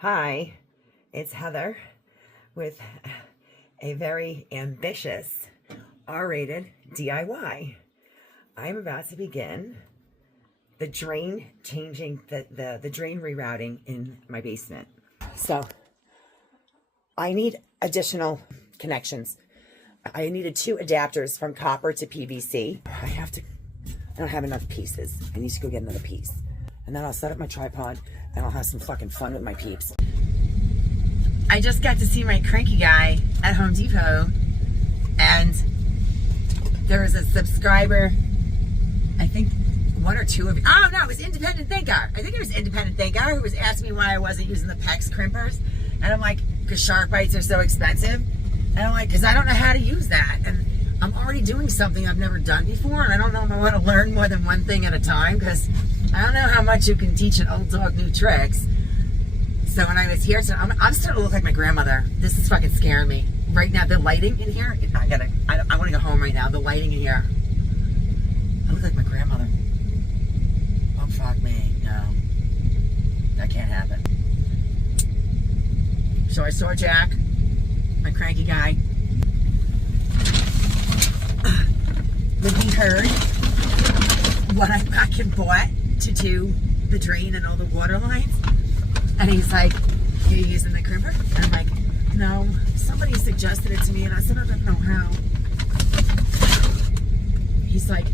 Hi, it's Heather with a very ambitious R-rated DIY. I'm about to begin the drain changing, the drain rerouting in my basement. So I need additional connections. I needed 2 adapters from copper to PVC. I don't have enough pieces. I need to go get another piece. And then I'll set up my tripod and I'll have some fucking fun with my peeps. I just got to see my cranky guy at Home Depot, and there was a subscriber, I think 1 or 2 of you. Oh no, it was Independent Thinker. I think it was Independent Thinker who was asking me why I wasn't using the PEX crimpers. And I'm like, because shark bites are so expensive. And I'm like, because I don't know how to use that. And I'm already doing something I've never done before, and I don't know if I want to learn more than one thing at a time, because I don't know how much you can teach an old dog new tricks. So when I was here, I'm starting to look like my grandmother. This is fucking scaring me. Right now, the lighting in here, I want to go home right now. The lighting in here, I look like my grandmother. Oh, fuck me. No. That can't happen. So I saw Jack, my cranky guy, when he heard what I fucking bought to do the drain and all the water lines. And he's like, you're using the crimper? And I'm like, no, somebody suggested it to me, and I said, I don't know how. He's like,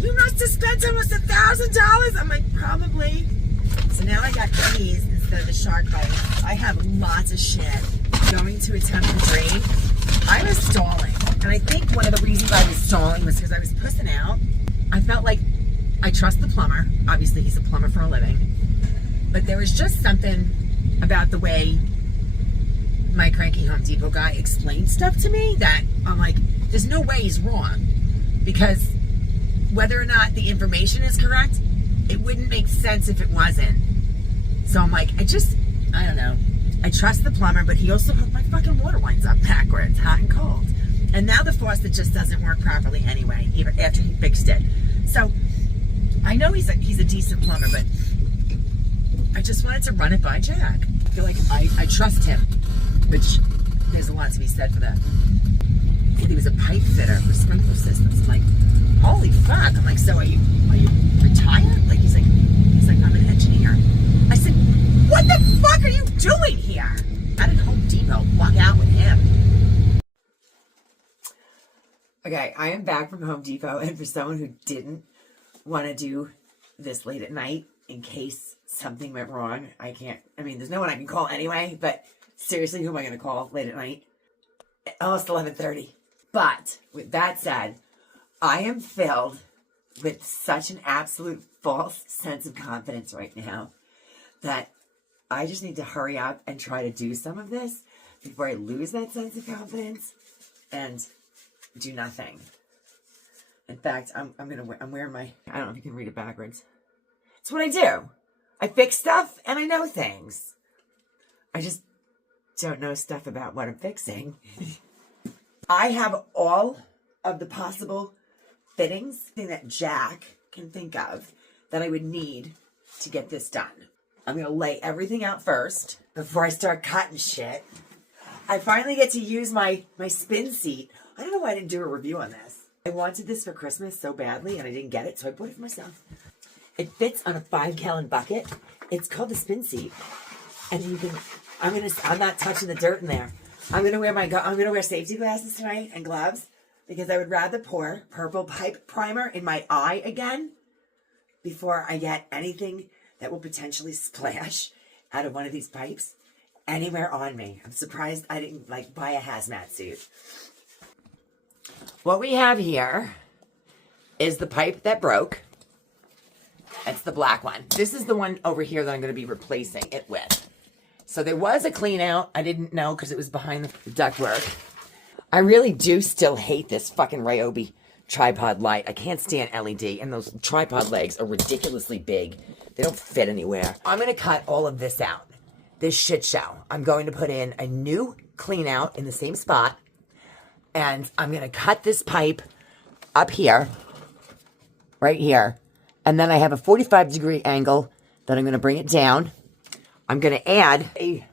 you must have spent almost $1,000. I'm like, probably. So now I got keys instead of the shark bite. I have lots of shit going to attempt to drain. I was stalling, and I think one of the reasons I was stalling was because I was pussing out. I felt like I trust the plumber. Obviously, he's a plumber for a living. But there was just something about the way my cranky Home Depot guy explained stuff to me that I'm like, there's no way he's wrong. Because whether or not the information is correct, it wouldn't make sense if it wasn't. So I'm like, I don't know. I trust the plumber, but he also hooked my fucking water lines up backwards, hot and cold. And now the faucet just doesn't work properly anyway, even after he fixed it. So I know he's a decent plumber, but I just wanted to run it by Jack. I feel like I trust him, which there's a lot to be said for that. And he was a pipe fitter for sprinkler systems. I'm like, holy fuck. I'm like, so are you retired? Like he's like, I'm an engineer. I said, what the fuck are you doing here? How did Home Depot walk out with him? Okay, I am back from Home Depot, and for someone who didn't want to do this late at night in case something went wrong, there's no one I can call anyway, but seriously, who am I going to call late at night? Almost 11:30. But with that said, I am filled with such an absolute false sense of confidence right now that I just need to hurry up and try to do some of this before I lose that sense of confidence and do nothing. In fact, I'm wearing my, I don't know if you can read it backwards. It's what I do. I fix stuff and I know things. I just don't know stuff about what I'm fixing. I have all of the possible fittings that Jack can think of that I would need to get this done. I'm going to lay everything out first before I start cutting shit. I finally get to use my spin seat. I don't know why I didn't do a review on this. I wanted this for Christmas so badly and I didn't get it, so I bought it for myself. It fits on a 5-gallon bucket. It's called the spin seat. And you can, I'm not touching the dirt in there. I'm going to wear safety glasses tonight and gloves because I would rather pour purple pipe primer in my eye again before I get anything that will potentially splash out of one of these pipes anywhere on me. I'm surprised I didn't buy a hazmat suit. What we have here is the pipe that broke. It's the black one. This is the one over here that I'm going to be replacing it with. So there was a clean out. I didn't know because it was behind the ductwork. I really do still hate this fucking Ryobi tripod light. I can't stand LED, and those tripod legs are ridiculously big. They don't fit anywhere. I'm going to cut all of this out. This shit show. I'm going to put in a new clean out in the same spot, and I'm going to cut this pipe up here, right here, and then I have a 45-degree angle that I'm going to bring it down. I'm going to add a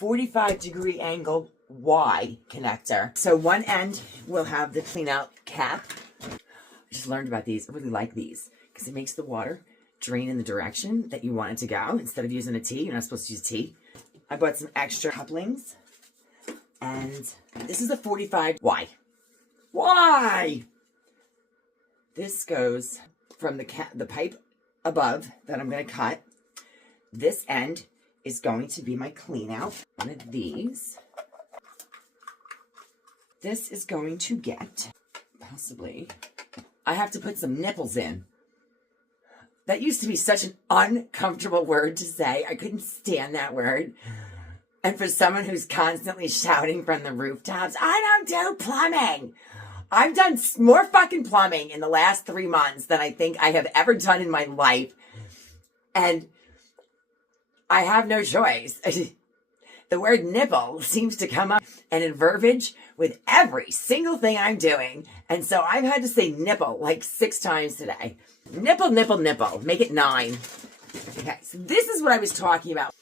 45-degree angle Y connector. So one end will have the clean out cap. I just learned about these. I really like these because it makes the water drain in the direction that you want it to go. Instead of using a T, you're not supposed to use a T. I bought some extra couplings. And this is a 45 Y. Why? This goes from the pipe above that I'm going to cut. This end is going to be my clean out. One of these. This is going to get, possibly, I have to put some nipples in. That used to be such an uncomfortable word to say. I couldn't stand that word. And for someone who's constantly shouting from the rooftops, I don't do plumbing. I've done more fucking plumbing in the last 3 months than I think I have ever done in my life. And I have no choice. The word nipple seems to come up and in verbiage with every single thing I'm doing. And so I've had to say nipple like 6 times today. Nipple, nipple, nipple. Make it 9. Okay, so this is what I was talking about.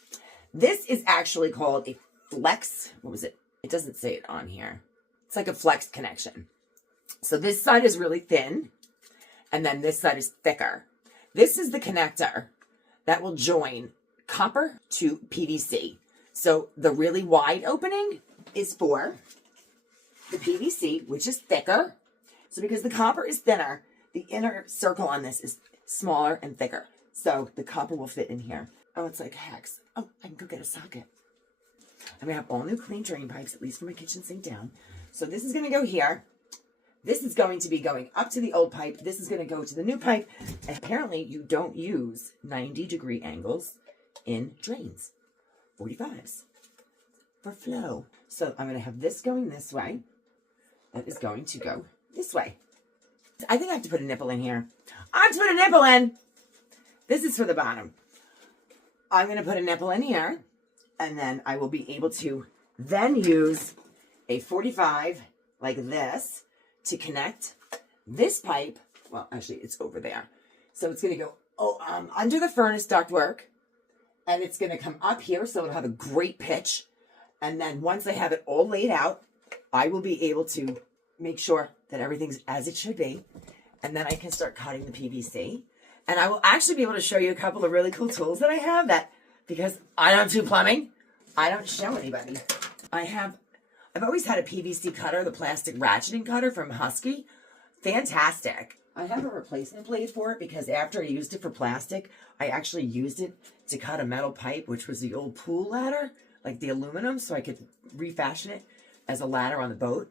This is actually called a flex. What was it? It doesn't say it on here. It's like a flex connection. So this side is really thin, and then this side is thicker. This is the connector that will join copper to PVC. So the really wide opening is for the PVC, which is thicker. So because the copper is thinner, the inner circle on this is smaller and thicker. So the copper will fit in here. Oh, it's like hex. Oh, I can go get a socket. I'm going to have all new clean drain pipes, at least for my kitchen sink down. So this is going to go here. This is going to be going up to the old pipe. This is going to go to the new pipe. And apparently you don't use 90-degree angles in drains. 45s for flow. So I'm going to have this going this way. That is going to go this way. I think I have to put a nipple in here. I have to put a nipple in. This is for the bottom. I'm going to put a nipple in here, and then I will be able to then use a 45 like this to connect this pipe. Well, actually, it's over there. So it's going to go under the furnace ductwork, and it's going to come up here, so it'll have a great pitch. And then once I have it all laid out, I will be able to make sure that everything's as it should be, and then I can start cutting the PVC. And I will actually be able to show you a couple of really cool tools that I have that, because I don't do plumbing, I don't show anybody. I've always had a PVC cutter, the plastic ratcheting cutter from Husky. Fantastic. I have a replacement blade for it because after I used it for plastic, I actually used it to cut a metal pipe, which was the old pool ladder, like the aluminum, so I could refashion it as a ladder on the boat.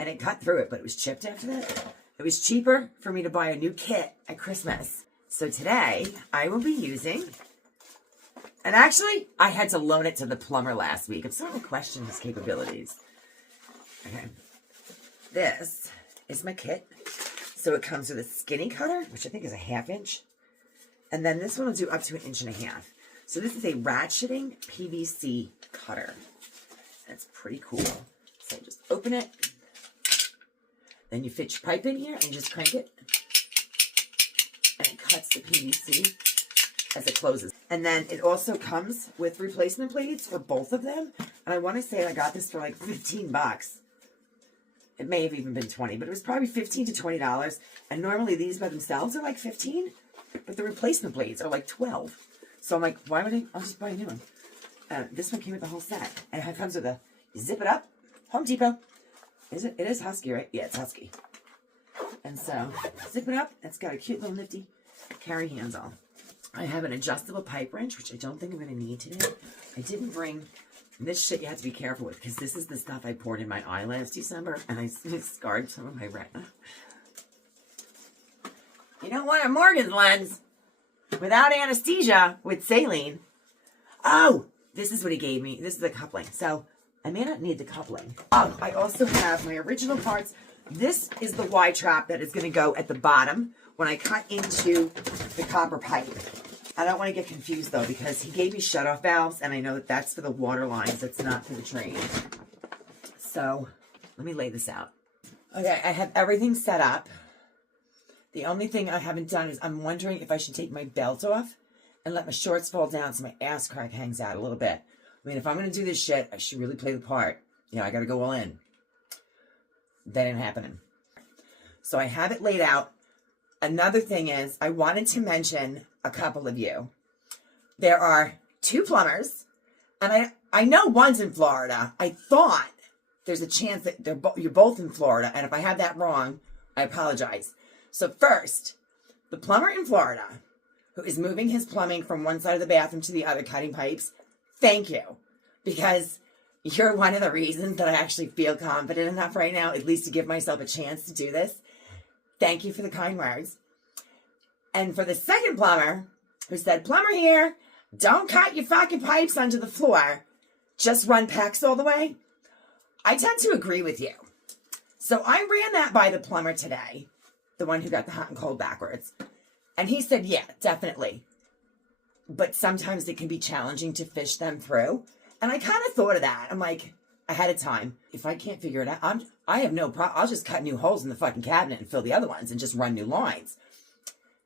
And it cut through it, but it was chipped after that. It was cheaper for me to buy a new kit at Christmas. So today, I will be using, and actually, I had to loan it to the plumber last week. I'm starting to question his capabilities. Okay. This is my kit. So it comes with a skinny cutter, which I think is a 1/2 inch. And then this one will do up to 1.5 inches. So this is a ratcheting PVC cutter. That's pretty cool. So just open it. Then you fit your pipe in here and just crank it. And it cuts the PVC as it closes. And then it also comes with replacement blades for both of them. And I want to say I got this for like 15 bucks. It may have even been 20, but it was probably $15 to $20. And normally these by themselves are like 15, but the replacement blades are like 12. So I'm like, why would I'll just buy a new one. This one came with the whole set. And it comes with a, you zip it up, Home Depot. Is it? It is Husky, right? Yeah, it's Husky. And so, zip it up. It's got a cute little nifty carry handle. I have an adjustable pipe wrench, which I don't think I'm going to need today. I didn't bring, this shit you have to be careful with, because this is the stuff I poured in my eye last December, and I scarred some of my retina. You don't want a Morgan's lens without anesthesia with saline. Oh, this is what he gave me. This is the coupling. So, I may not need the coupling. I also have my original parts. This is the Y-trap that is going to go at the bottom when I cut into the copper pipe. I don't want to get confused, though, because he gave me shutoff valves, and I know that that's for the water lines. That's not for the drain. So, let me lay this out. Okay, I have everything set up. The only thing I haven't done is I'm wondering if I should take my belt off and let my shorts fall down so my ass crack hangs out a little bit. I mean, if I'm going to do this shit, I should really play the part. You know, I got to go all in. That ain't happening. So I have it laid out. Another thing is, I wanted to mention a couple of you. There are 2 plumbers, and I know one's in Florida. I thought there's a chance that you're both in Florida, and if I have that wrong, I apologize. So first, the plumber in Florida, who is moving his plumbing from one side of the bathroom to the other, cutting pipes, thank you. Because you're one of the reasons that I actually feel confident enough right now, at least to give myself a chance to do this. Thank you for the kind words. And for the second plumber, who said, plumber here, don't cut your fucking pipes under the floor. Just run PEX all the way. I tend to agree with you. So I ran that by the plumber today, the one who got the hot and cold backwards. And he said, yeah, definitely. But sometimes it can be challenging to fish them through. And I kind of thought of that. I'm like, ahead of time, if I can't figure it out, I have no problem. I'll just cut new holes in the fucking cabinet and fill the other ones and just run new lines.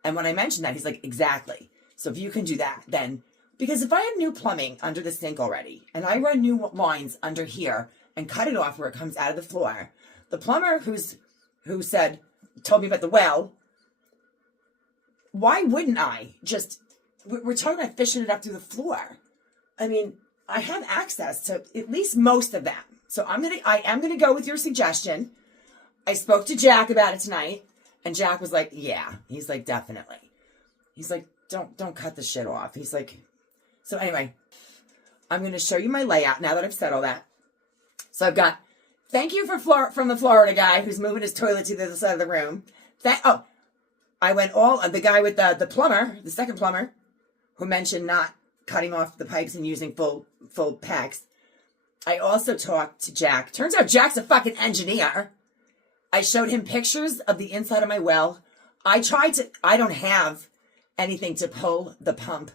And when I mentioned that, he's like, exactly. So if you can do that, then, because if I have new plumbing under the sink already, and I run new lines under here and cut it off where it comes out of the floor, the plumber who told me about the well, why wouldn't I just, we're talking about fishing it up through the floor. I mean, I have access to at least most of them. So I am gonna go with your suggestion. I spoke to Jack about it tonight, and Jack was like, yeah. He's like, definitely. He's like, don't cut the shit off. He's like, so anyway, I'm gonna show you my layout now that I've said all that. So I've got, thank you from the Florida guy who's moving his toilet to the other side of the room. I went the guy with the plumber, the second plumber, who mentioned not cutting off the pipes and using full PEX. I also talked to Jack. Turns out Jack's a fucking engineer. I showed him pictures of the inside of my well. I don't have anything to pull the pump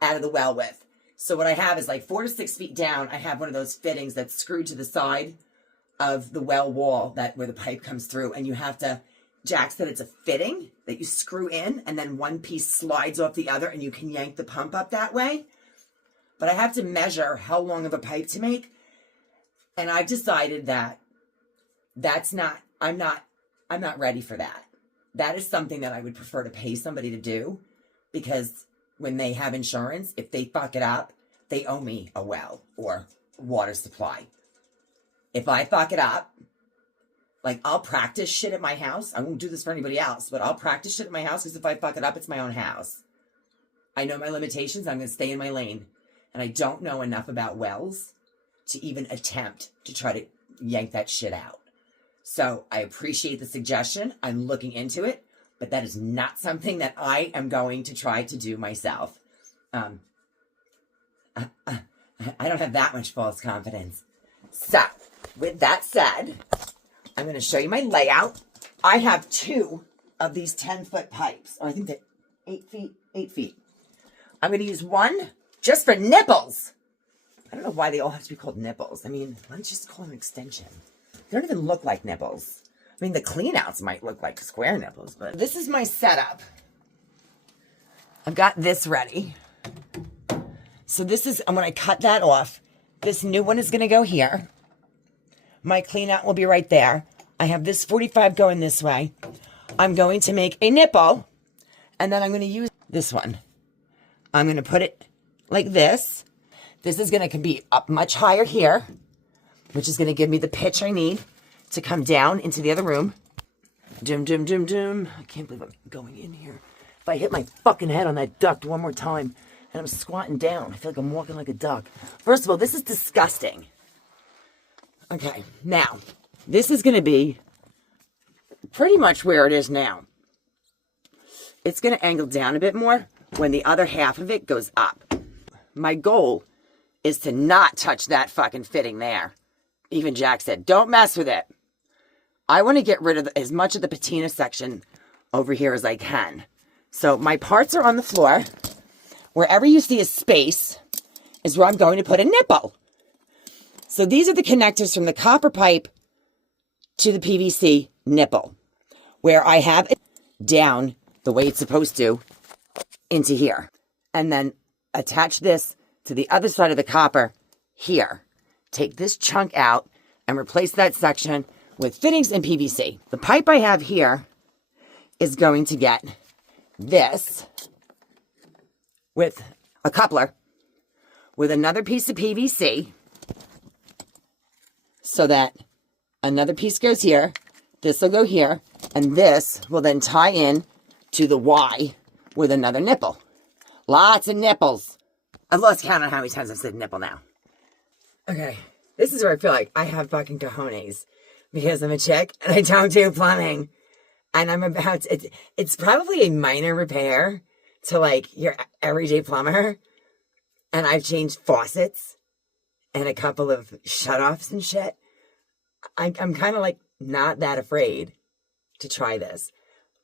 out of the well with. So what I have is like 4 to 6 feet down, I have one of those fittings that's screwed to the side of the well wall where the pipe comes through. And you have to, Jack said it's a fitting that you screw in and then one piece slides off the other and you can yank the pump up that way. But I have to measure how long of a pipe to make. And I've decided that I'm not ready for that. That is something that I would prefer to pay somebody to do, because when they have insurance, if they fuck it up, they owe me a well or water supply. If I fuck it up, like, I'll practice shit at my house. I won't do this for anybody else, but I'll practice shit at my house, because if I fuck it up, it's my own house. I know my limitations. I'm going to stay in my lane. And I don't know enough about wells to even attempt to try to yank that shit out. So I appreciate the suggestion. I'm looking into it, but that is not something that I am going to try to do myself. I don't have that much false confidence. So with that said, I'm going to show you my layout. I have 2 of these 10-foot pipes. Oh, I think they're 8 feet. I'm going to use one just for nipples. I don't know why they all have to be called nipples. I mean, let's just call them extension. They don't even look like nipples. I mean, the cleanouts might look like square nipples, but this is my setup. I've got this ready. So this is, I'm going to cut that off. This new one is going to go here. My cleanout will be right there. I have this 45 going this way. I'm going to make a nipple, and then I'm going to use this one. I'm going to put it like this. This is going to be up much higher here, which is going to give me the pitch I need to come down into the other room. Doom, doom, doom, doom. I can't believe I'm going in here. If I hit my fucking head on that duct one more time and I'm squatting down, I feel like I'm walking like a duck. First of all, this is disgusting. Okay, now, this is going to be pretty much where it is now. It's going to angle down a bit more when the other half of it goes up. My goal is to not touch that fucking fitting there. Even Jack said, don't mess with it. I want to get rid of as much of the patina section over here as I can. So my parts are on the floor. Wherever you see a space is where I'm going to put a nipple. So these are the connectors from the copper pipe to the PVC nipple, where I have it down the way it's supposed to into here. and then attach this to the other side of the copper here. Take this chunk out and replace that section with fittings and PVC. The pipe I have here is going to get this with a coupler with another piece of PVC so that another piece goes here, this will go here, and this will then tie in to the Y with another nipple. Lots of nipples. I've lost count on how many times I've said nipple now. Okay, this is where I feel like I have fucking cojones because I'm a chick and I don't do plumbing. And I'm about to, it's probably a minor repair to like your everyday plumber. And I've changed faucets and a couple of shutoffs and shit. I'm kind of like not that afraid to try this.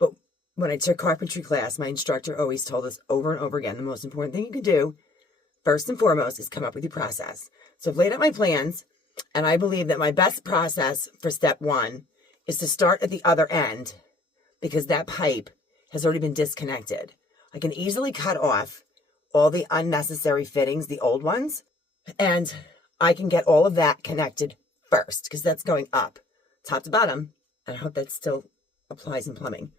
But when I took carpentry class, my instructor always told us over and over again, the most important thing you can do, first and foremost, is come up with your process. So I've laid out my plans, and I believe that my best process for step 1 is to start at the other end because that pipe has already been disconnected. I can easily cut off all the unnecessary fittings, the old ones, and I can get all of that connected first because that's going up, top to bottom, and I hope that still applies in plumbing.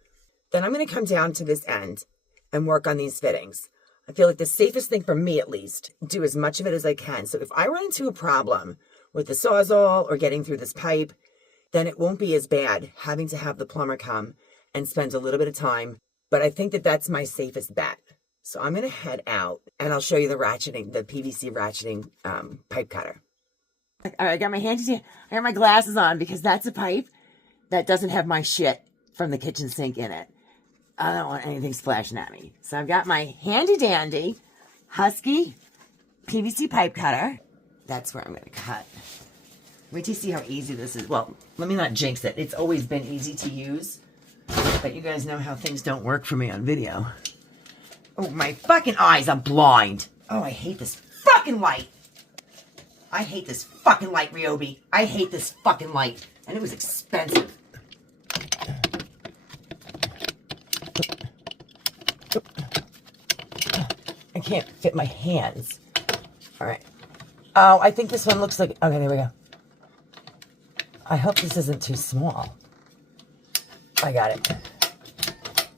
Then I'm going to come down to this end and work on these fittings. I feel like the safest thing for me, at least, do as much of it as I can. So if I run into a problem with the Sawzall or getting through this pipe, then it won't be as bad having to have the plumber come and spend a little bit of time. But I think that that's my safest bet. So I'm going to head out and I'll show you the ratcheting, the PVC ratcheting pipe cutter. All right, I got my I got my glasses on because that's a pipe that doesn't have my shit from the kitchen sink in it. I don't want anything splashing at me. So I've got my handy dandy Husky PVC pipe cutter. That's where I'm going to cut. Wait till you see how easy this is. Well, let me not jinx it. It's always been easy to use. But you guys know how things don't work for me on video. Oh, my fucking eyes, I'm blind. Oh, I hate this fucking light. I hate this fucking light, Ryobi. I hate this fucking light. And it was expensive. I can't fit my hands. All right. Oh, I think this one looks like... Okay, there we go. I hope this isn't too small. I got it.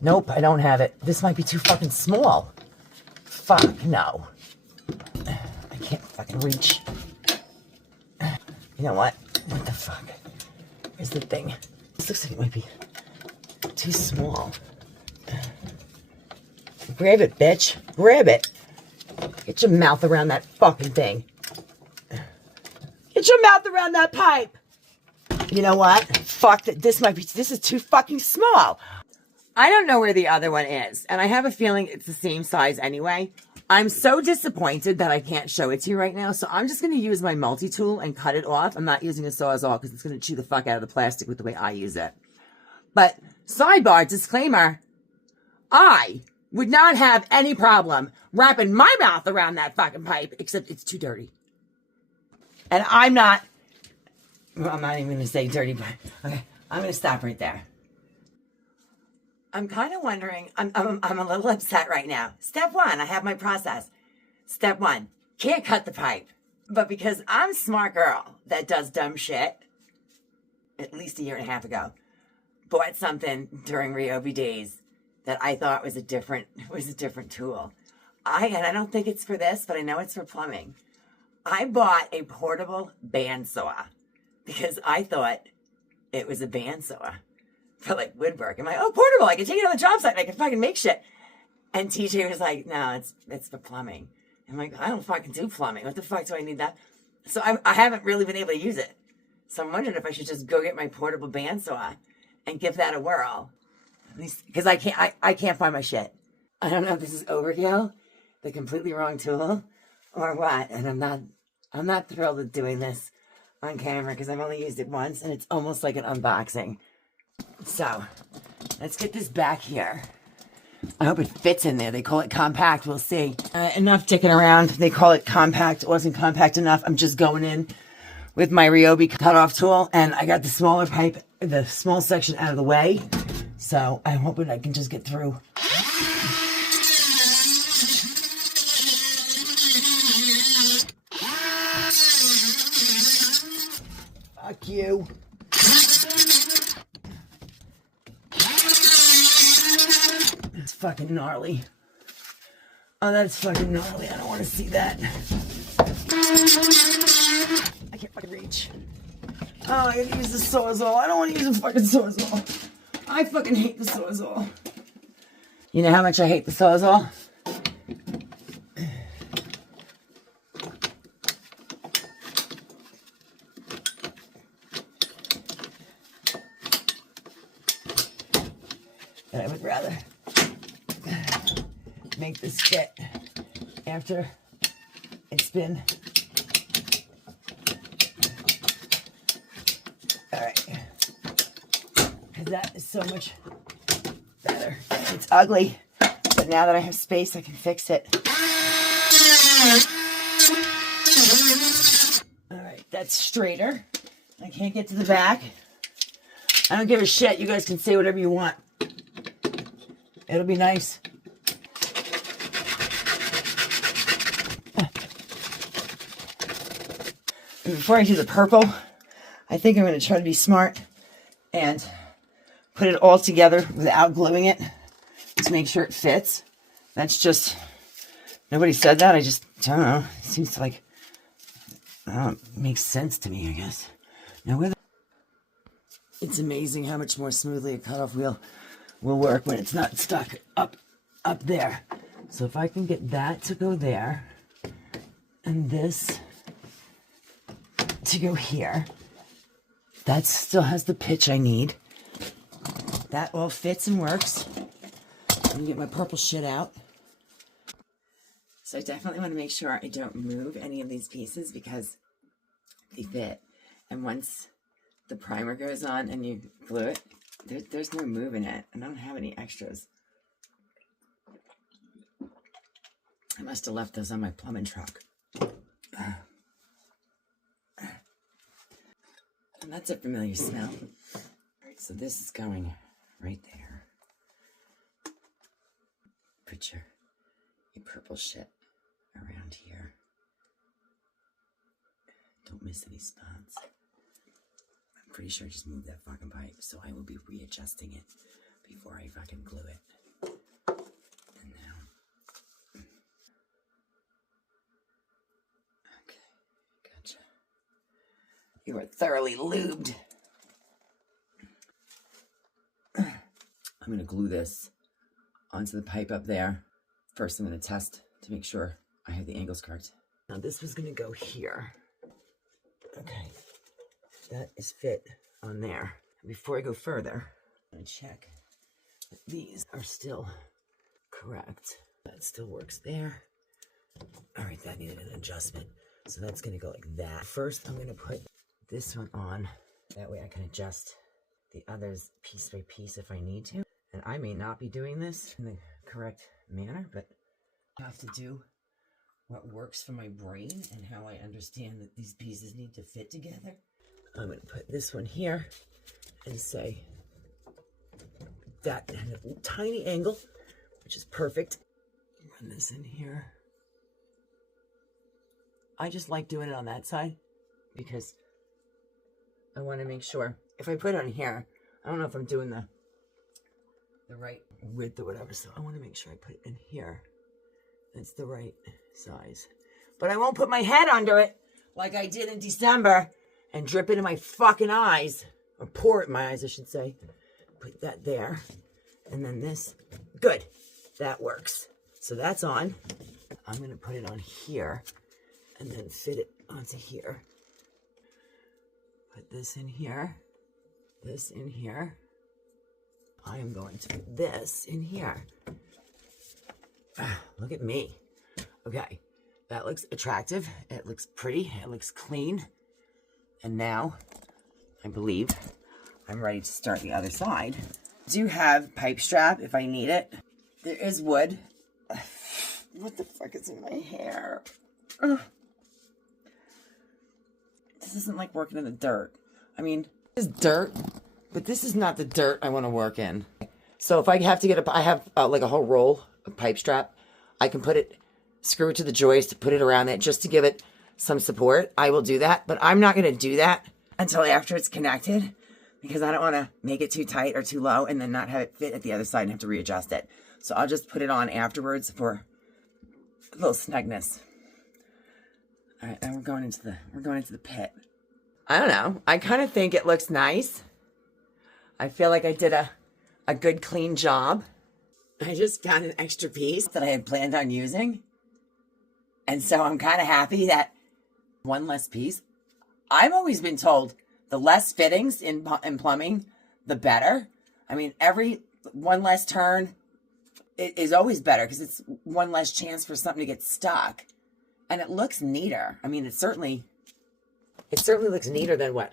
Nope, I don't have it. This might be too fucking small. Fuck, no. I can't fucking reach. You know what? What the fuck? Here's the thing. This looks like it might be too small. Grab it, bitch. Grab it. Get your mouth around that fucking thing. Get your mouth around that pipe. You know what? Fuck that. This is too fucking small. I don't know where the other one is, and I have a feeling it's the same size anyway. I'm so disappointed that I can't show it to you right now, so I'm just going to use my multi-tool and cut it off. I'm not using a Sawzall because it's going to chew the fuck out of the plastic with the way I use it. But, sidebar, disclaimer, I would not have any problem wrapping my mouth around that fucking pipe, except it's too dirty. And I'm not even going to say dirty, but okay, I'm going to stop right there. I'm kind of wondering, I'm a little upset right now. Step 1, I have my process. Step 1, can't cut the pipe. But because I'm a smart girl that does dumb shit, at least a year and a half ago, bought something during Ryobi days that I thought was a different tool. I don't think it's for this, but I know it's for plumbing. I bought a portable bandsaw because I thought it was a bandsaw for like woodwork. I'm like, oh, portable, I can take it on the job site and I can fucking make shit. And TJ was like, no, it's for plumbing. I'm like, I don't fucking do plumbing. What the fuck do I need that? So I haven't really been able to use it. So I'm wondering if I should just go get my portable bandsaw and give that a whirl. At least, because I can't find my shit. I don't know if this is overkill, the completely wrong tool, or what. And I'm not thrilled with doing this on camera because I've only used it once and it's almost like an unboxing. So, let's get this back here. I hope it fits in there. They call it compact. We'll see. Enough dicking around. They call it compact. It wasn't compact enough. I'm just going in with my Ryobi cutoff tool. And I got the smaller pipe, the small section out of the way. So, I'm hoping I can just get through. Fuck you. It's fucking gnarly. Oh, that's fucking gnarly. I don't want to see that. I can't fucking reach. Oh, I gotta use the Sawzall. I don't want to use a fucking Sawzall. I fucking hate the Sawzall. You know how much I hate the Sawzall? And I would rather make this fit after it's been. Alright. Because that is so much better. It's ugly, but now that I have space, I can fix it. Alright, that's straighter. I can't get to the back. I don't give a shit. You guys can say whatever you want. It'll be nice. And before I do the purple, I think I'm going to try to be smart and put it all together without gluing it to make sure it fits. That's just, nobody said that. I just don't know. It seems like, it makes sense to me, I guess. Now, it's amazing how much more smoothly a cutoff wheel will work when it's not stuck up there. So if I can get that to go there and this to go here, that still has the pitch I need. That all fits and works. Let me get my purple shit out. So I definitely want to make sure I don't move any of these pieces because they fit. And once the primer goes on and you glue it, there's no move in it, and I don't have any extras. I must have left those on my plumbing truck. And that's a familiar smell. All right, so this is going right there. Put your purple shit around here. Don't miss any spots. I'm pretty sure I just moved that fucking pipe, so I will be readjusting it before I fucking glue it. And now. Okay, gotcha. You are thoroughly lubed. I'm going to glue this onto the pipe up there. First, I'm going to test to make sure I have the angles correct. Now, this was going to go here. Okay. That is fit on there. Before I go further, I'm going to check that these are still correct. That still works there. All right, that needed an adjustment. So that's going to go like that. First, I'm going to put this one on. That way I can adjust the others piece by piece if I need to. And I may not be doing this in the correct manner, but I have to do what works for my brain and how I understand that these pieces need to fit together. I'm going to put this one here and say that at a tiny angle, which is perfect. Run this in here. I just like doing it on that side because I want to make sure if I put it on here, I don't know if I'm doing the right width or whatever, so I want to make sure I put it in here. It's the right size. But I won't put my head under it like I did in December and drip it in my fucking eyes. Or pour it in my eyes, I should say. Put that there. And then this. Good. That works. So that's on. I'm going to put it on here and then fit it onto here. Put this in here. This in here. I am going to put this in here. Look at me. Okay, that looks attractive. It looks pretty. It looks clean. And now, I believe, I'm ready to start the other side. I do have pipe strap if I need it. There is wood. What the fuck is in my hair? Ugh. This isn't like working in the dirt. I mean, this is dirt, but this is not the dirt I want to work in. So if I have to get I have like a whole roll of pipe strap. I can put it, screw it to the joist, put it around it just to give it some support. I will do that, but I'm not going to do that until after it's connected because I don't want to make it too tight or too low and then not have it fit at the other side and have to readjust it. So I'll just put it on afterwards for a little snugness. All right, then we're going into the pit. I don't know. I kind of think it looks nice. I feel like I did a good clean job. I just found an extra piece that I had planned on using. And so I'm kind of happy that one less piece. I've always been told the less fittings in plumbing, the better. I mean, every one less turn is always better because it's one less chance for something to get stuck. And it looks neater. I mean, it certainly looks neater than what?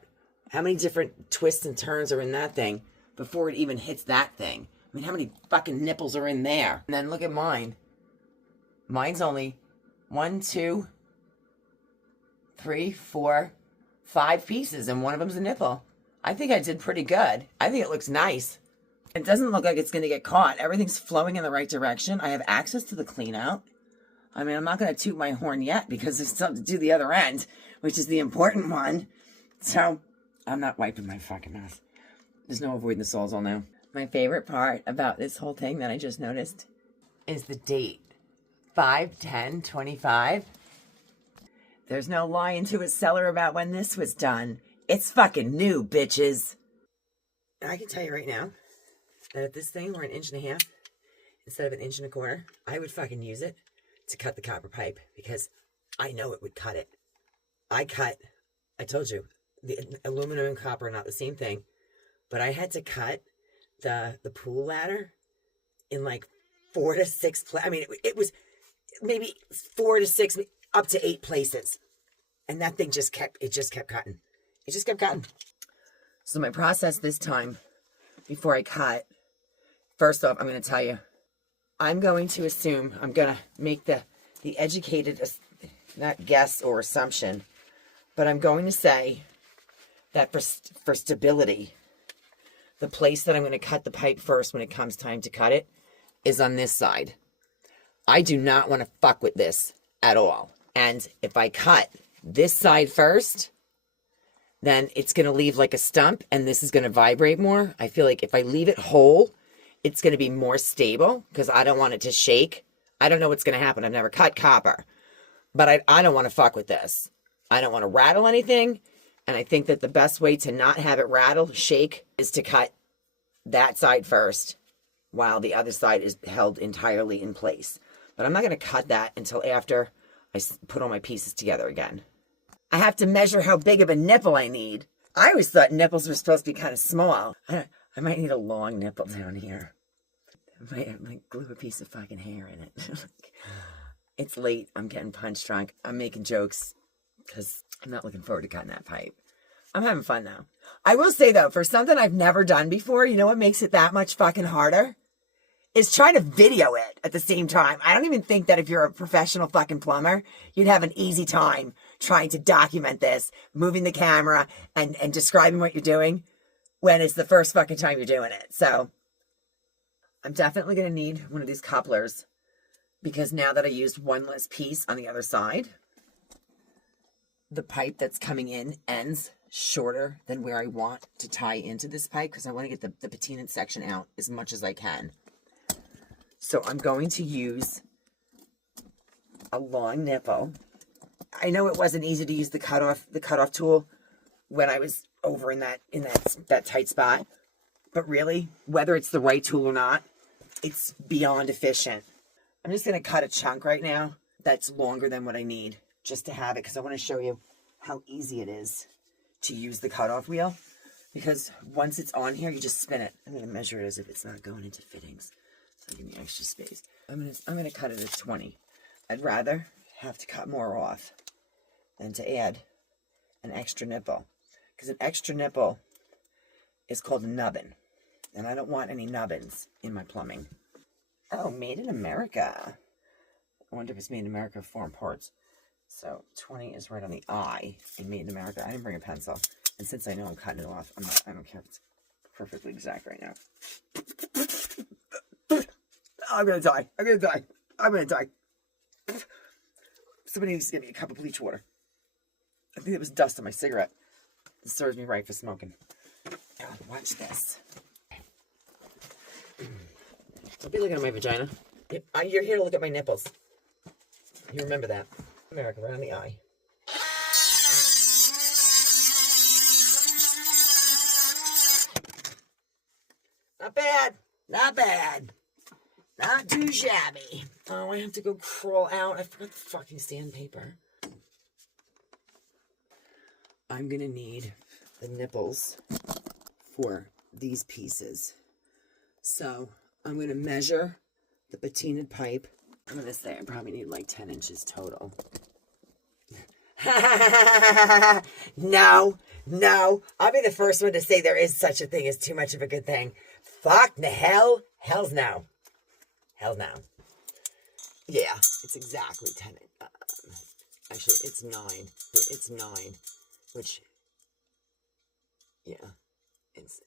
How many different twists and turns are in that thing before it even hits that thing? I mean, how many fucking nipples are in there? And then look at mine. Mine's only 1, 2, 3, 4, 5 pieces, and one of them's a nipple. I think I did pretty good. I think it looks nice. It doesn't look like it's going to get caught. Everything's flowing in the right direction. I have access to the clean out. I mean, I'm not going to toot my horn yet because there's something to do the other end, which is the important one. So I'm not wiping my fucking mouth. There's no avoiding the Sawzall now. My favorite part about this whole thing that I just noticed is the date. 5/10/25. There's no lying to a seller about when this was done. It's fucking new, bitches. I can tell you right now that if this thing were 1.5 inches instead of 1.25 inches, I would fucking use it to cut the copper pipe because I know it would cut it. I told you, the aluminum and copper are not the same thing, but I had to cut the pool ladder in like 4 to 6 places. I mean, it was maybe 4 to 6, up to 8 places. And that thing just kept cutting. It just kept cutting. So my process this time, before I cut, first off, I'm going to tell you, I'm going to assume, I'm going to make the educated, not guess or assumption, but I'm going to say that for stability, the place that I'm going to cut the pipe first when it comes time to cut it is on this side. I do not want to fuck with this at all. And if I cut this side first, then it's going to leave like a stump and this is going to vibrate more. I feel like if I leave it whole, it's going to be more stable because I don't want it to shake. I don't know what's going to happen. I've never cut copper, but I don't want to fuck with this. I don't want to rattle anything. And I think that the best way to not have it rattle, shake, is to cut that side first while the other side is held entirely in place. But I'm not going to cut that until after I put all my pieces together again. I have to measure how big of a nipple I need. I always thought nipples were supposed to be kind of small. I might need a long nipple down here. I might glue a piece of fucking hair in it. It's late. I'm getting punch drunk. I'm making jokes because I'm not looking forward to cutting that pipe. I'm having fun though. I will say though, for something I've never done before, you know what makes it that much fucking harder? Is trying to video it at the same time. I don't even think that if you're a professional fucking plumber, you'd have an easy time trying to document this, moving the camera and describing what you're doing when it's the first fucking time you're doing it. So I'm definitely going to need one of these couplers because now that I used one less piece on the other side, the pipe that's coming in ends shorter than where I want to tie into this pipe because I want to get the patina section out as much as I can. So I'm going to use a long nipple. I know it wasn't easy to use the cutoff tool when I was over in that tight spot, but really, whether it's the right tool or not, it's beyond efficient. I'm just going to cut a chunk right now that's longer than what I need just to have it because I want to show you how easy it is to use the cutoff wheel because once it's on here, you just spin it. I'm going to measure it as if it's not going into fittings. So give me extra space. I'm gonna cut it at 20. I'd rather have to cut more off than to add an extra nipple. Because an extra nipple is called a nubbin. And I don't want any nubbins in my plumbing. Oh, made in America. I wonder if it's made in America or foreign parts. So 20 is right on the I in made in America. I didn't bring a pencil. And since I know I'm cutting it off, I don't care if it's perfectly exact right now. I'm gonna die. I'm gonna die. I'm gonna die. Somebody needs to give me a cup of bleach water. I think it was dust on my cigarette. This serves me right for smoking. Now, watch this. Don't be looking at my vagina. You're here to look at my nipples. You remember that. America, right on the eye. Not bad. Not bad. Not too shabby. Oh, I have to go crawl out. I forgot the fucking sandpaper. I'm gonna need the nipples for these pieces. So I'm gonna measure the patinaed pipe. I'm gonna say I probably need like 10 inches total. No. I'll be the first one to say there is such a thing as too much of a good thing. Fuck the hell. Hell's no. Hell no. Yeah, it's exactly 10. Actually, it's 9. It's 9. Which, yeah, it's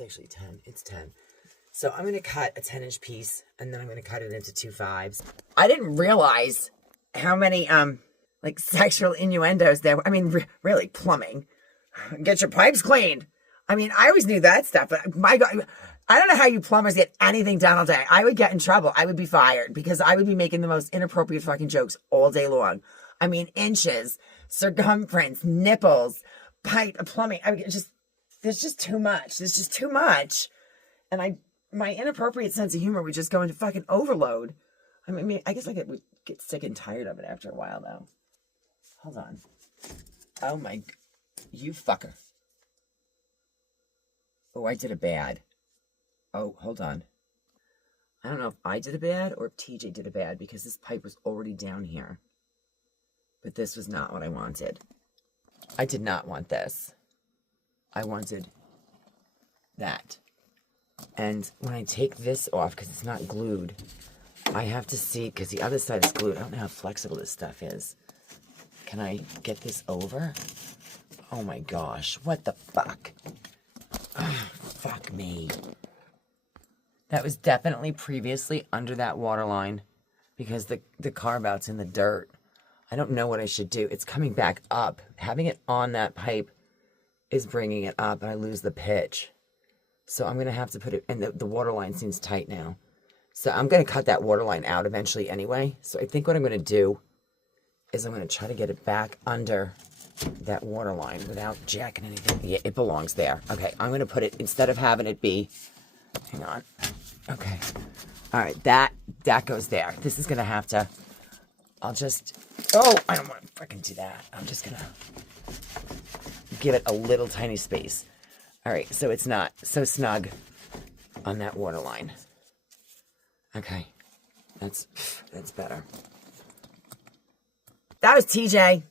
actually 10. It's 10. So I'm going to cut a 10-inch piece, and then I'm going to cut it into 2 5s. I didn't realize how many, like, sexual innuendos there were. I mean, really, plumbing. Get your pipes cleaned. I mean, I always knew that stuff, but my God, I don't know how you plumbers get anything done all day. I would get in trouble. I would be fired because I would be making the most inappropriate fucking jokes all day long. I mean, inches, circumference, nipples, pipe, plumbing. I mean, there's just too much. There's just too much. And my inappropriate sense of humor would just go into fucking overload. I mean, I guess I would get sick and tired of it after a while, though. Hold on. Oh, you fucker. Oh, I did it bad. Oh, hold on. I don't know if I did it bad or if TJ did it bad because this pipe was already down here. But this was not what I wanted. I did not want this. I wanted that. And when I take this off, because it's not glued, I have to see, because the other side is glued. I don't know how flexible this stuff is. Can I get this over? Oh my gosh, what the fuck? Oh, fuck me. That was definitely previously under that water line because the carve out's in the dirt. I don't know what I should do. It's coming back up. Having it on that pipe is bringing it up, and I lose the pitch. So I'm going to have to put it, and the water line seems tight now. So I'm going to cut that water line out eventually anyway. So I think what I'm going to do is I'm going to try to get it back under that water line without jacking anything. Yeah, it belongs there. Okay, I'm going to put it, instead of having it be, hang on. Okay. All right, that goes there. This is going to have to, I don't want to freaking do that. I'm just going to give it a little tiny space. All right, so it's not so snug on that water line. Okay, that's better. That was TJ.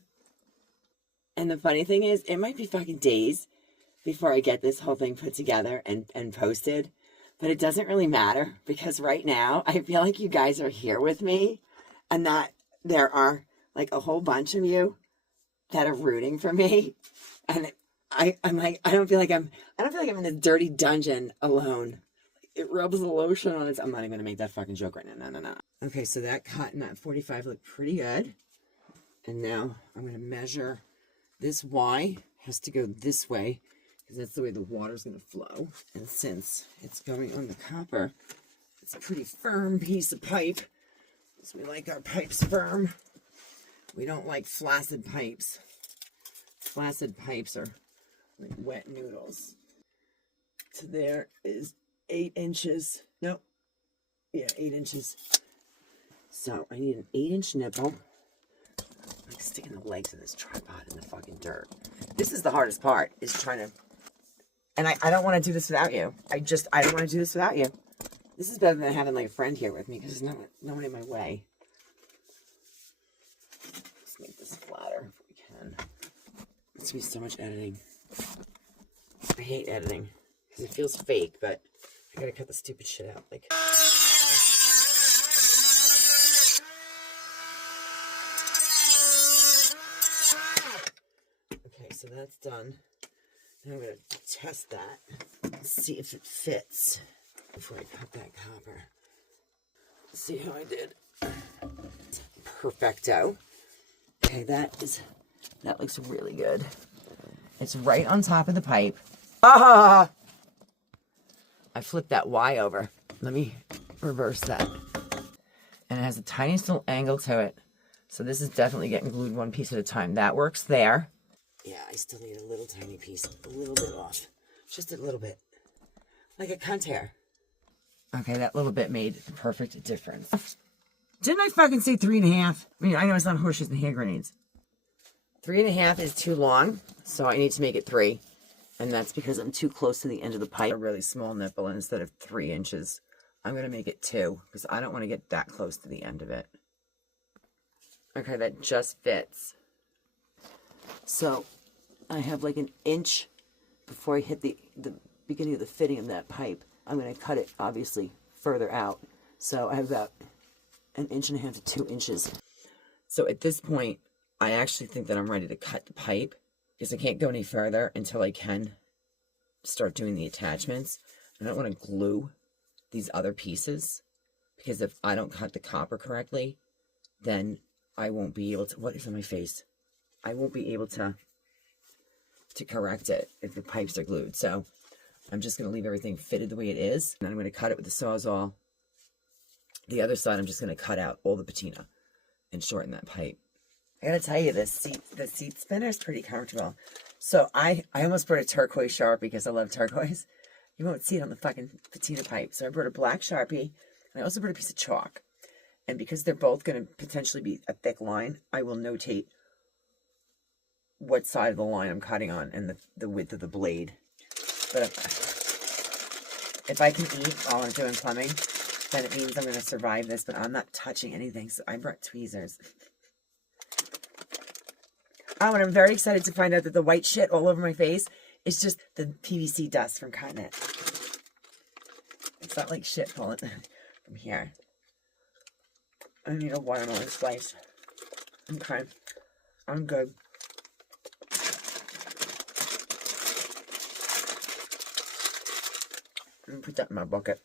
And the funny thing is, it might be fucking days before I get this whole thing put together and posted. But it doesn't really matter because right now, I feel like you guys are here with me. And that there are like a whole bunch of you that are rooting for me. And I'm like, I don't feel like I'm in this dirty dungeon alone. It rubs the lotion on its. I'm not even going to make that fucking joke right now. No. Okay, so that cut and that 45 looked pretty good. And now I'm going to measure. This Y has to go this way because that's the way the water's going to flow. And since it's going on the copper, it's a pretty firm piece of pipe. Because we like our pipes firm. We don't like flaccid pipes. Flaccid pipes are like wet noodles. So there is 8 inches. Nope. Yeah, 8 inches. So I need an 8-inch nipple. I'm like sticking the legs of this tripod in the fucking dirt. This is the hardest part, is trying to... And I don't want to do this without you. I don't want to do this without you. This is better than having like a friend here with me, because there's no one in my way. Let's make this flatter if we can. It's going to be so much editing. I hate editing, because it feels fake, but I gotta cut the stupid shit out. Like... Okay, so that's done. Now I'm going to test that, see if it fits before I cut that copper. See how I did. Perfecto. Okay, that looks really good. It's right on top of the pipe. Ah! I flipped that Y over. Let me reverse that. And it has the tiniest little angle to it. So this is definitely getting glued one piece at a time. That works there. Yeah, I still need a little tiny piece. A little bit off. Just a little bit. Like a cunt hair. Okay, that little bit made the perfect difference. Didn't I fucking say 3.5? I mean, I know it's not horseshoes and hand grenades. 3.5 is too long, so I need to make it 3. And that's because I'm too close to the end of the pipe. A really small nipple, and instead of 3 inches, I'm going to make it 2, because I don't want to get that close to the end of it. Okay, that just fits. So, I have like an inch before I hit the beginning of the fitting of that pipe. I'm going to cut it, obviously, further out. So, I have about 1.5 inches to 2 inches. So, at this point, I actually think that I'm ready to cut the pipe, because I can't go any further until I can start doing the attachments. I don't want to glue these other pieces, because if I don't cut the copper correctly, then I won't be able to, what is on my face? I won't be able to correct it if the pipes are glued. So I'm just going to leave everything fitted the way it is. And then I'm going to cut it with the Sawzall. The other side, I'm just going to cut out all the patina and shorten that pipe. I got to tell you, the seat spinner is pretty comfortable. So I almost brought a turquoise Sharpie because I love turquoise. You won't see it on the fucking patina pipe. So I brought a black Sharpie, and I also brought a piece of chalk. And because they're both going to potentially be a thick line, I will notate what side of the line I'm cutting on and the width of the blade. But if I can eat while I'm doing plumbing, then it means I'm going to survive this, but I'm not touching anything, so I brought tweezers. Oh, and I'm very excited to find out that the white shit all over my face is just the PVC dust from cutting it. It's not like shit falling from here. I need a watermelon slice. Okay. I'm good. Let me put that in my bucket.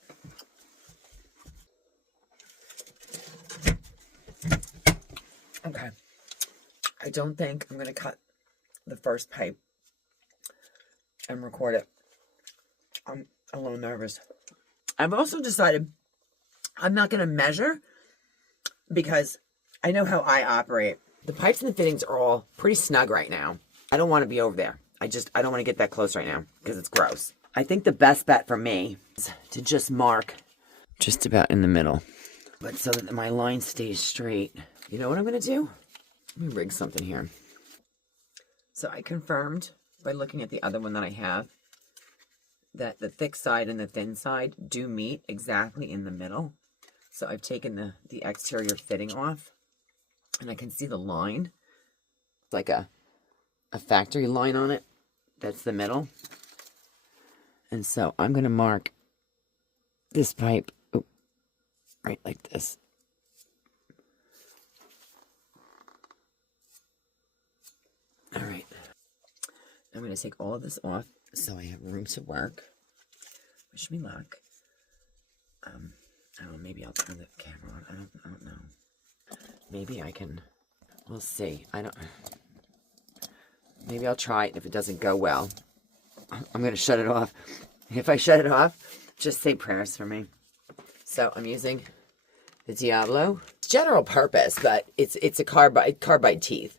Okay. I don't think I'm going to cut the first pipe and record it. I'm a little nervous. I've also decided I'm not going to measure because I know how I operate. The pipes and the fittings are all pretty snug right now. I don't want to be over there. I don't want to get that close right now because it's gross. I think the best bet for me is to just mark just about in the middle, but so that my line stays straight. You know what I'm going to do? Let me rig something here. So I confirmed by looking at the other one that I have that the thick side and the thin side do meet exactly in the middle. So I've taken the exterior fitting off, and I can see the line. It's like a factory line on it. That's the middle. And so I'm going to mark this pipe right like this. All right. I'm going to take all of this off so I have room to work. Wish me luck. I don't know, maybe I'll turn the camera on. I don't know. Maybe I can. We'll see. Maybe I'll try it. If it doesn't go well, I'm going to shut it off. If I shut it off, just say prayers for me. So I'm using the Diablo. It's general purpose, but it's a carbide teeth.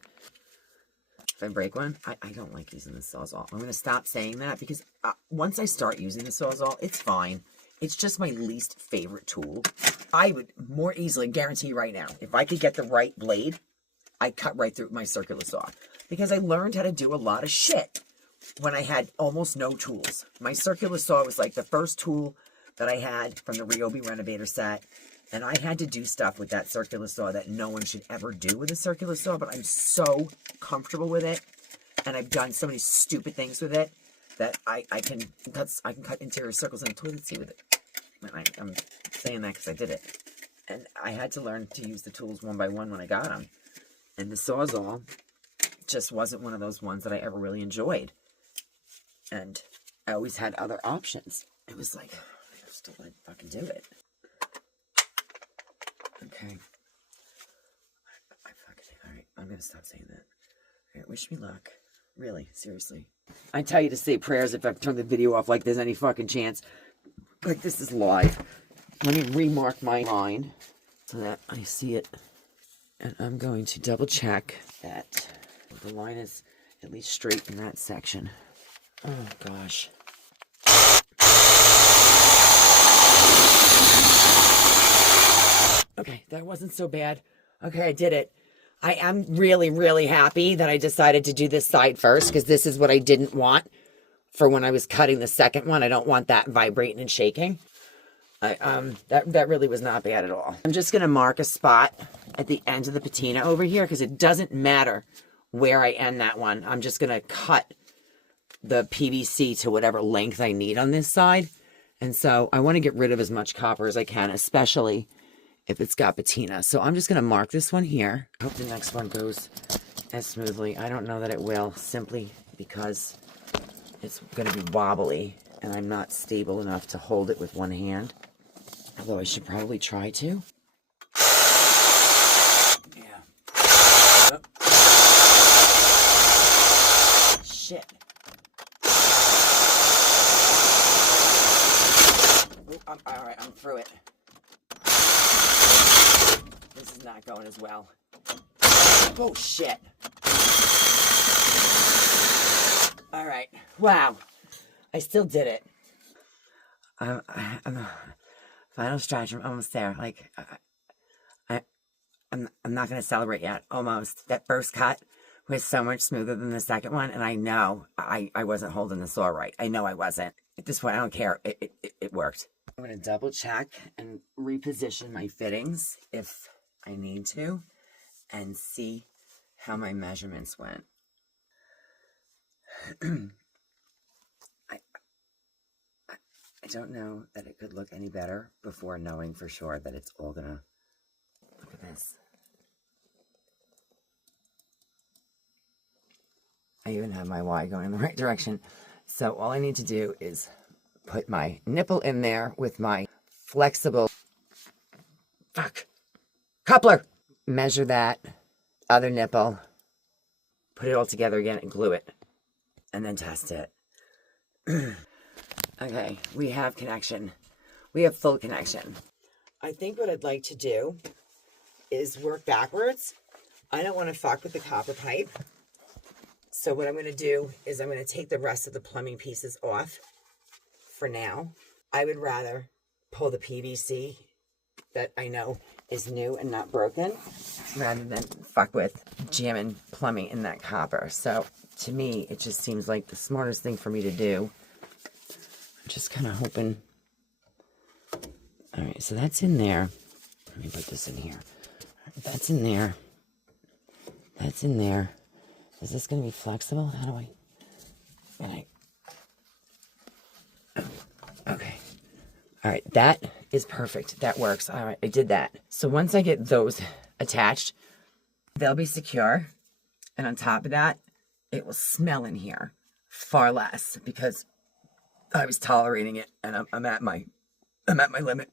If I break one, I don't like using the Sawzall. I'm going to stop saying that because once I start using the Sawzall, it's fine. It's just my least favorite tool. I would more easily guarantee right now, if I could get the right blade, I'd cut right through my circular saw. Because I learned how to do a lot of shit when I had almost no tools. My circular saw was like the first tool that I had from the Ryobi Renovator set. And I had to do stuff with that circular saw that no one should ever do with a circular saw. But I'm so comfortable with it. And I've done so many stupid things with it that I can cut interior circles in a toilet seat with it. I'm saying that because I did it. And I had to learn to use the tools one by one when I got them. And the Sawzall just wasn't one of those ones that I ever really enjoyed. And I always had other options. It was like, I just don't want to fucking do it. Okay. Alright, I'm going to stop saying that. Alright, wish me luck. Really, seriously. I tell you to say prayers if I've turned the video off like there's any fucking chance. Like this is live. Let me remark my line so that I see it. And I'm going to double check that the line is at least straight in that section. Oh gosh. Okay, that wasn't so bad. Okay, I did it. I am really, really happy that I decided to do this side first because this is what I didn't want for when I was cutting the second one. I don't want that vibrating and shaking. That really was not bad at all. I'm just going to mark a spot at the end of the patina over here because it doesn't matter where I end that one. I'm just going to cut the PVC to whatever length I need on this side. And so I want to get rid of as much copper as I can, especially if it's got patina. So I'm just going to mark this one here. I hope the next one goes as smoothly. I don't know that it will, simply because it's going to be wobbly and I'm not stable enough to hold it with one hand. Although I should probably try to. Yeah. Oh. Shit. Oh, all right, I'm through it. This is not going as well. Oh, shit. All right. Wow. I still did it. I'm final stretch. I'm almost there. Like, I'm not going to celebrate yet. Almost. That first cut was so much smoother than the second one, and I know I wasn't holding the saw right. I know I wasn't. At this point, I don't care. It worked. I'm going to double check and reposition my fittings if I need to and see how my measurements went. I don't know that it could look any better before knowing for sure that it's all gonna... Look at this. I even have my Y going in the right direction. So all I need to do is put my nipple in there with my flexible... coupler! Measure that other nipple. Put it all together again and glue it. And then test it. Okay, we have connection. We have full connection. I think what I'd like to do is work backwards. I don't want to fuck with the copper pipe. So what I'm going to do is I'm going to take the rest of the plumbing pieces off for now. I would rather pull the PVC that I know is new and not broken rather than fuck with jamming plumbing in that copper. So to me, it just seems like the smartest thing for me to do. Just kind of hoping. All right, so that's in there. Let me put this in here. That's in there. That's in there. Is this going to be flexible? How do I... Okay. All right, that is perfect. That works. All right, I did that. So once I get those attached, they'll be secure. And on top of that, it will smell in here far less because I was tolerating it, and I'm at my limit.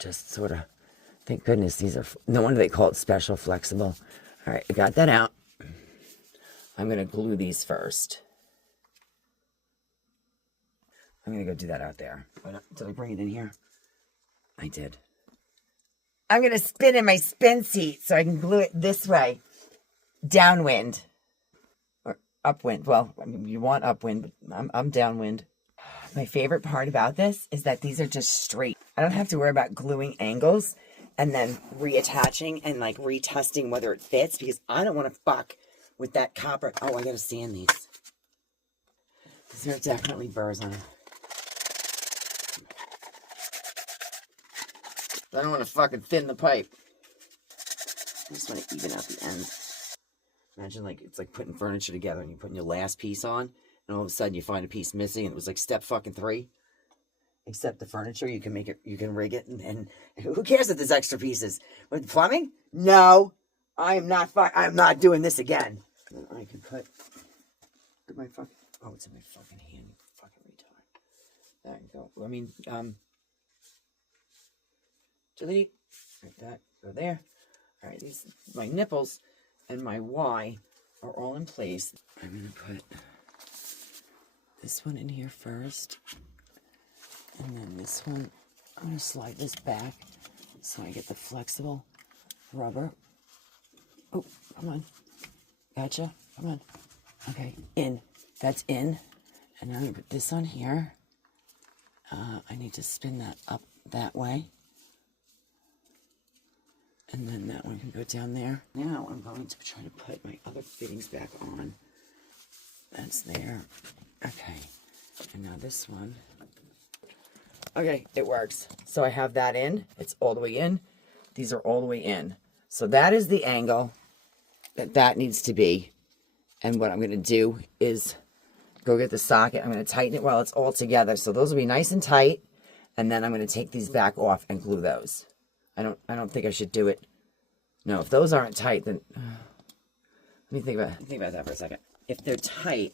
Just sort of, thank goodness these are, no wonder they call it special flexible. All right, I got that out. I'm going to glue these first. I'm going to go do that out there. Did I bring it in here? I did. I'm going to spin in my spin seat so I can glue it this way. Downwind. Upwind. Well, I mean, you want upwind, but I'm downwind. My favorite part about this is that these are just straight. I don't have to worry about gluing angles and then reattaching and like retesting whether it fits because I don't want to fuck with that copper. Oh, I gotta sand these. There are definitely burrs on them. I don't want to fucking thin the pipe. I just want to even out the end. Imagine like it's like putting furniture together and you're putting your last piece on and all of a sudden you find a piece missing and it was like step fucking 3. Except the furniture, you can make it, you can rig it and who cares if there's extra pieces? With plumbing? No. I'm not doing this again. I can put my fucking, oh, it's in my fucking hand, you fucking retard. There you go. I mean, delete, like that, go there. All right, these, my nipples and my Y are all in place. I'm going to put this one in here first. And then this one, I'm going to slide this back so I get the flexible rubber. Oh, come on. Gotcha. Come on. Okay, in. That's in. And now I'm going to put this on here. I need to spin that up that way. And then that one can go down there. Now I'm going to try to put my other fittings back on. That's there. Okay. And now this one. Okay, it works. So I have that in. It's all the way in. These are all the way in. So that is the angle that needs to be. And what I'm going to do is go get the socket. I'm going to tighten it while it's all together. So those will be nice and tight. And then I'm going to take these back off and glue those. I don't think I should do it. No, if those aren't tight, then let me think about that for a second. If they're tight,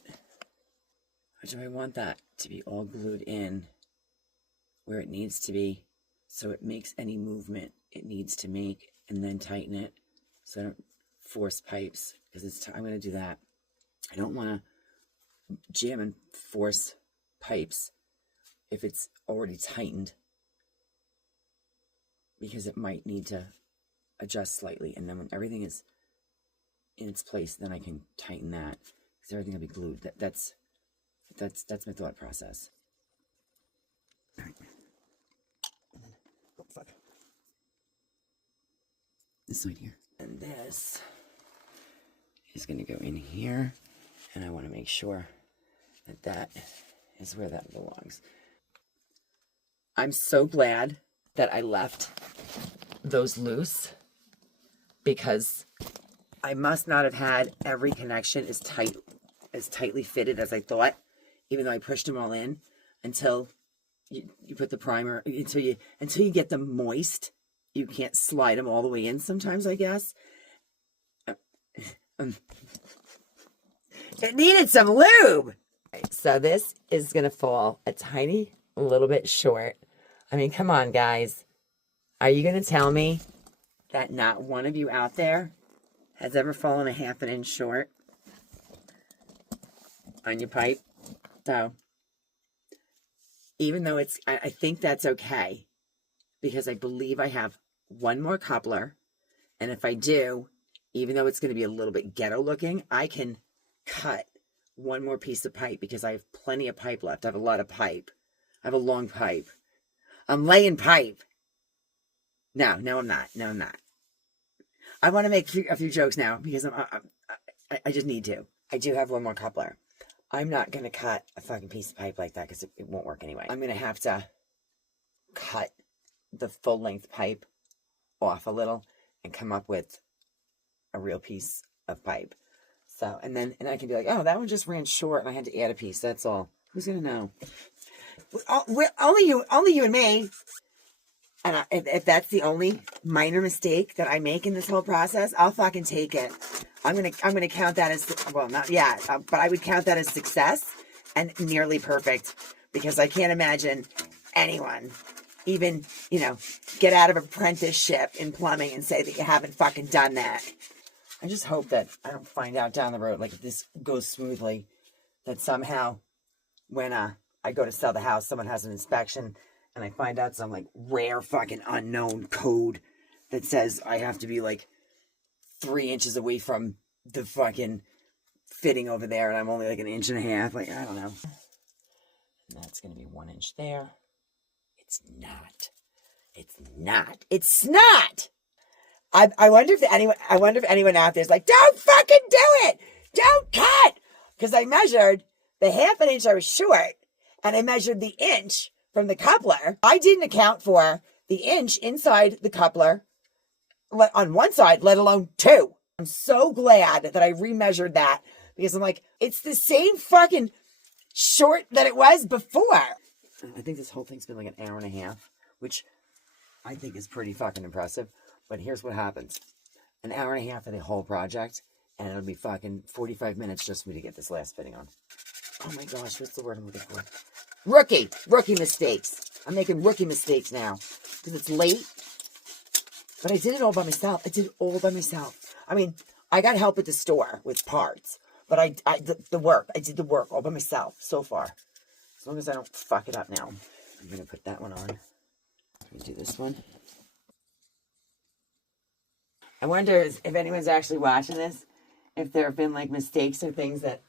do I want that to be all glued in where it needs to be, so it makes any movement it needs to make, and then tighten it so I don't force pipes, because I'm going to do that. I don't want to jam and force pipes if it's already tightened, because it might need to adjust slightly, and then when everything is in its place, then I can tighten that, because everything will be glued. That's my thought process. All right. Oh, fuck. This side here. And this is going to go in here, and I want to make sure that that is where that belongs. I'm so glad that I left those loose, because I must not have had every connection as tightly fitted as I thought, even though I pushed them all in until you put the primer, until you get them moist. You can't slide them all the way in sometimes, I guess. It needed some lube. So this is going to fall a tiny little bit short. I mean, come on, guys. Are you going to tell me that not one of you out there has ever fallen a half an inch short on your pipe? So, even though I think that's okay, because I believe I have one more coupler, and if I do, even though it's going to be a little bit ghetto looking, I can cut one more piece of pipe, because I have plenty of pipe left. I have a lot of pipe. I have a long pipe. I'm laying pipe. No, I'm not. No, I'm not. I want to make a few jokes now, because I just need to. I do have one more coupler. I'm not going to cut a fucking piece of pipe like that, because it won't work anyway. I'm going to have to cut the full length pipe off a little and come up with a real piece of pipe. So, and I can be like, oh, that one just ran short and I had to add a piece. That's all. Who's going to know? Only you and me. And if that's the only minor mistake that I make in this whole process, I'll fucking take it. I'm gonna count that as, well, not yet, but I would count that as success and nearly perfect, because I can't imagine anyone even, get out of apprenticeship in plumbing and say that you haven't fucking done that. I just hope that I don't find out down the road, like if this goes smoothly, that somehow when I go to sell the house, someone has an inspection, and I find out some like rare fucking unknown code that says I have to be like 3 inches away from the fucking fitting over there, and I'm only like 1.5 inches. Like, I don't know. And that's going to be 1 inch there. It's not. It's not. It's not. I wonder if anyone out there is like, don't fucking do it. Don't cut. Because I measured the 1/2 inch I was short, and I measured the inch from the coupler. I didn't account for the inch inside the coupler on one side, let alone 2. I'm so glad that I remeasured that, because I'm like, it's the same fucking short that it was before. I think this whole thing's been like 1.5 hours, which I think is pretty fucking impressive. But here's what happens. 1.5 hours for the whole project, and it'll be fucking 45 minutes just for me to get this last fitting on. Oh my gosh, what's the word I'm looking for? Rookie mistakes. I'm making rookie mistakes now, because it's late. But I did it all by myself. I mean, I got help at the store with parts, but I did the work all by myself so far. As long as I don't fuck it up now. I'm going to put that one on. Let me do this one. I wonder if anyone's actually watching this, if there have been like mistakes or things that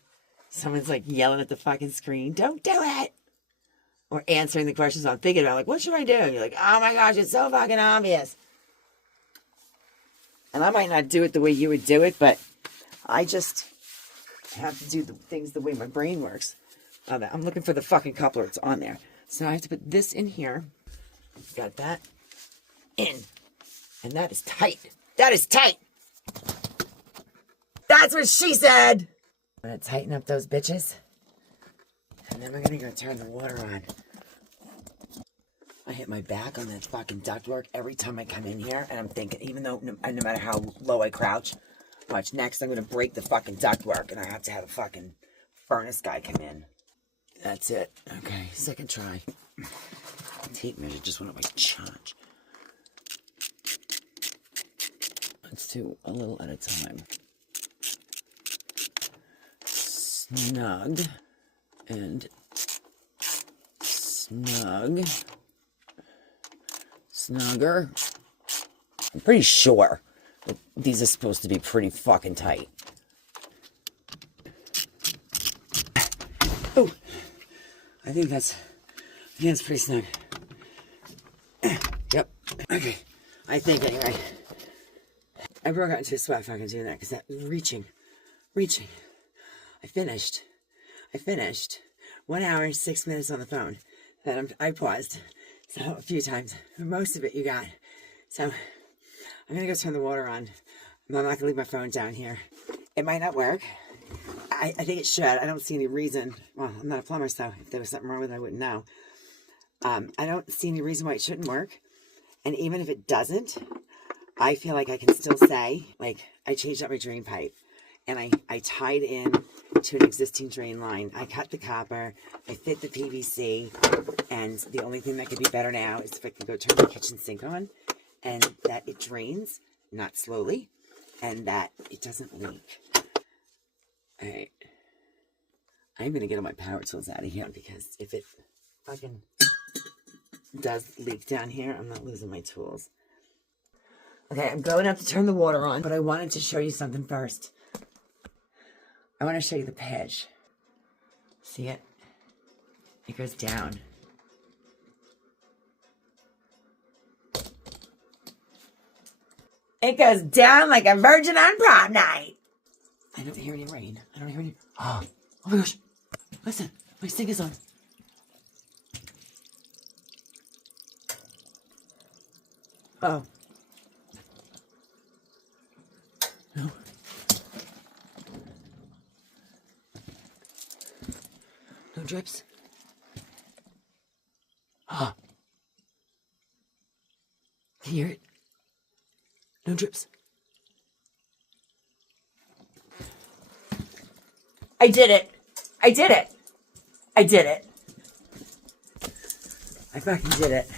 someone's like yelling at the fucking screen, don't do it! Or answering the questions I'm thinking about, like, what should I do? And you're like, oh my gosh, it's so fucking obvious. And I might not do it the way you would do it, but I just have to do the things the way my brain works. I'm looking for the fucking coupler. It's on there. So I have to put this in here. Got that in. And that is tight. That is tight. That's what she said. I'm going to tighten up those bitches. And then we're going to go turn the water on. I hit my back on that fucking ductwork every time I come in here. And I'm thinking, even though no matter how low I crouch, watch, next I'm going to break the fucking ductwork. And I have to have a fucking furnace guy come in. That's it. Okay, second try. Tape measure just went up my charge. Let's do a little at a time. Snug. And snug. Snugger. I'm pretty sure that these are supposed to be pretty fucking tight. Oh, I think that's pretty snug. Yep. Okay. I think anyway. I broke out into a sweat fucking doing that because that was reaching. I finished. 1 hour and 6 minutes on the phone. Then I paused. So a few times. Most of it you got. So I'm gonna go turn the water on. I'm not gonna leave my phone down here. It might not work. I think it should. I don't see any reason. Well, I'm not a plumber, so if there was something wrong with it, I wouldn't know. I don't see any reason why it shouldn't work. And even if it doesn't, I feel like I can still say, like, I changed out my drain pipe. And I tied in to an existing drain line. I cut the copper. I fit the PVC. And the only thing that could be better now is if I can go turn the kitchen sink on. And that it drains, not slowly. And that it doesn't leak. Alright. I'm going to get all my power tools out of here because if it fucking does leak down here, I'm not losing my tools. Okay, I'm going up to turn the water on, but I wanted to show you something first. I want to show you the pitch. See it? It goes down. It goes down like a virgin on prom night. I don't hear any rain. I don't hear any... Oh my gosh. Listen, my sink is on. Oh. No. No drips. Ah. Can you hear it? No drips. I did it. I did it. I did it. I fucking did it.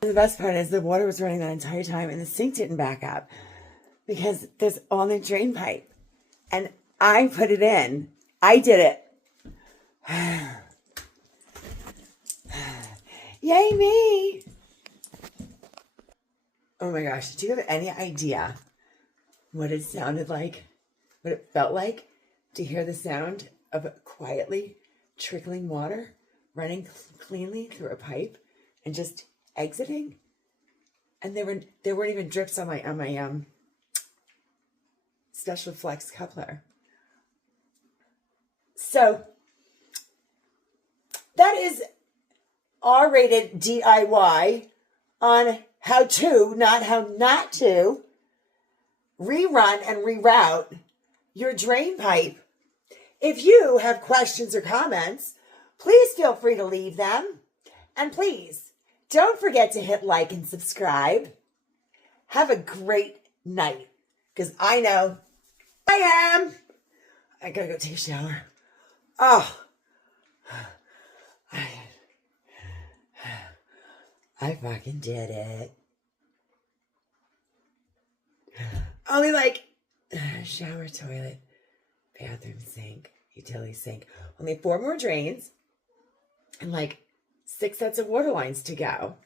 The best part is the water was running that entire time and the sink didn't back up because there's all the drain pipe. And I put it in. I did it. Yay me! Oh my gosh, do you have any idea what it sounded like? What it felt like to hear the sound of quietly trickling water running cleanly through a pipe and just exiting? And there weren't even drips on my Special Flex coupler. So that is R-rated DIY on how to, not how not to, rerun and reroute your drain pipe. If you have questions or comments, please feel free to leave them. And please, don't forget to hit like and subscribe. Have a great night, because I know I am. I gotta go take a shower. Oh, I fucking did it. Only like shower, toilet, bathroom, sink, utility sink. Only 4 more drains and like 6 sets of water lines to go.